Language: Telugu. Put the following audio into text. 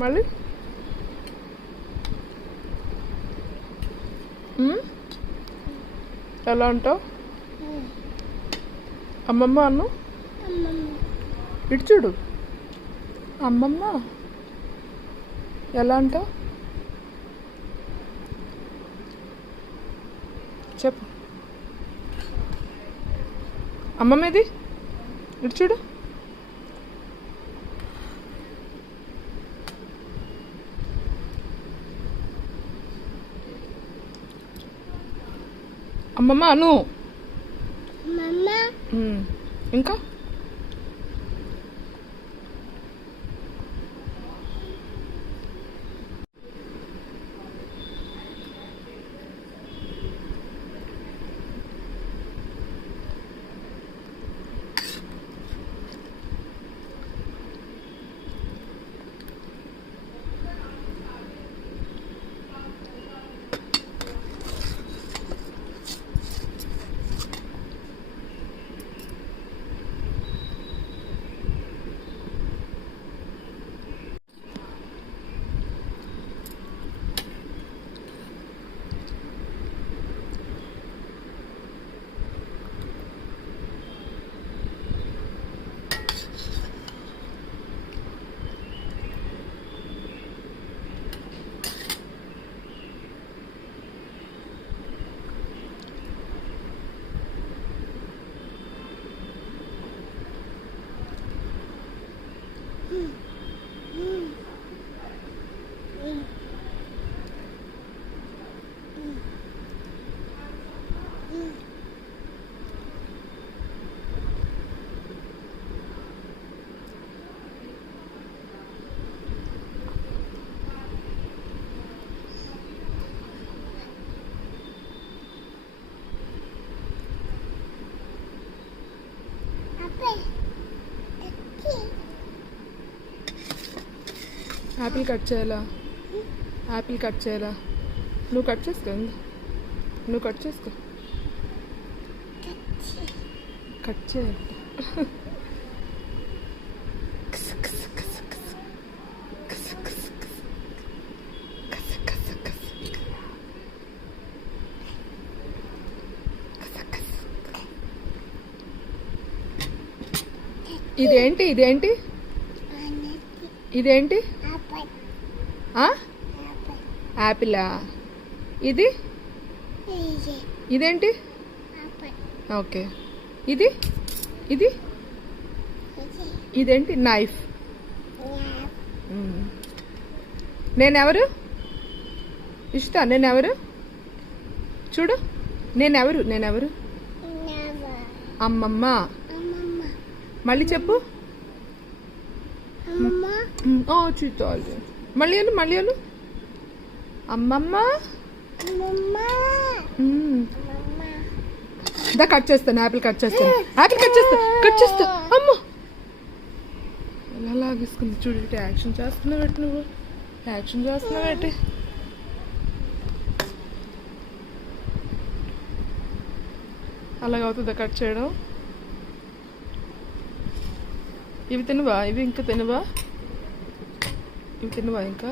మళ్ళీ ఎలా అంటావు? అమ్మమ్మ అన్ను ఇటు చూడు. అమ్మమ్మ ఎలా అంటావు చెప్పు. అమ్మమ్మ ఇది ఇటు చూడు. అమ్మమ్మ అను. ఇంకా యాపిల్ కట్ చేయాలా? యాపిల్ కట్ చేయాలా? నువ్వు కట్ చేసుకో. నువ్వు కట్ చేసుకో. కట్ చేయాలి. ఇదేంటి ఇదేంటి ఇదేంటి? యాపిలా? ఇది ఇదేంటి? ఓకే. ఇది ఇది ఇదేంటి? నైఫ్. నేనెవరు ఇష్టా? నేనెవరు చూడు. నేనెవరు? అమ్మమ్మ. మళ్ళీ చెప్పు. చూడాలి. మళ్ళీ అను. అమ్మమ్మ. దా కట్ చేస్తాను. యాపిల్ కట్ చేస్తా. అమ్మ ఎలా లాగేసుకుంది చూడు. యాక్షన్ చేస్తున్నావు నువ్వు. యాక్షన్ చేస్తున్నావు. అలాగవుతుందా కట్ చేయడం? ఇవి తినవా? ఇవి ఇంకా తినవా? ఇంకా